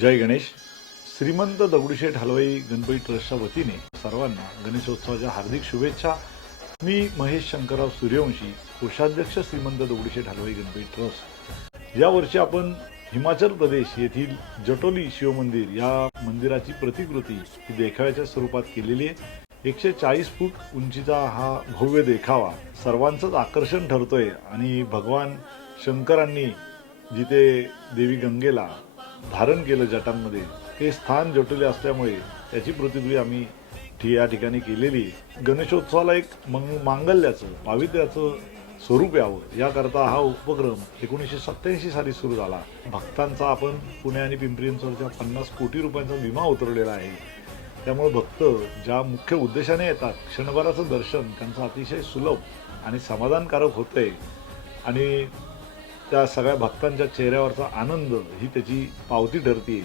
जय गणेश. श्रीमंत दगडूशेठ हलवाई गणपती ट्रस्टच्या वतीने सर्वांना गणेशोत्सवाच्या हार्दिक शुभेच्छा. मी महेश शंकरराव सूर्यवंशी, कोषाध्यक्ष श्रीमंत दगडूशेठ हलवाई गणपती ट्रस्ट. यावर्षी आपण हिमाचल प्रदेश येथील जटोली शिवमंदिर या मंदिराची प्रतिकृती ही देखाव्याच्या स्वरूपात केलेली आहे. 140 फूट उंचीचा हा भव्य देखावा सर्वांचंच आकर्षण ठरतोय आणि भगवान शंकरांनी जिथे देवी गंगेला धारण केलं जटांमध्ये, ते स्थान जटोली असल्यामुळे त्याची प्रतिकृती आम्ही या ठिकाणी केलेली आहे. गणेशोत्सवाला एक मांगल्याचं पावित्र्याचं स्वरूप यावं याकरता हा उपक्रम 1987 साली सुरू झाला. भक्तांचा आपण पुणे आणि पिंपरी चिंचवडच्या 50 कोटी रुपयांचा विमा उतरवलेला आहे. त्यामुळे भक्त ज्या मुख्य उद्देशाने येतात, क्षणभराचं दर्शन त्यांचं अतिशय सुलभ आणि समाधानकारक होतंय आणि त्या सगळ्या भक्तांच्या चेहऱ्यावरचा आनंद ही त्याची पावती ठरते.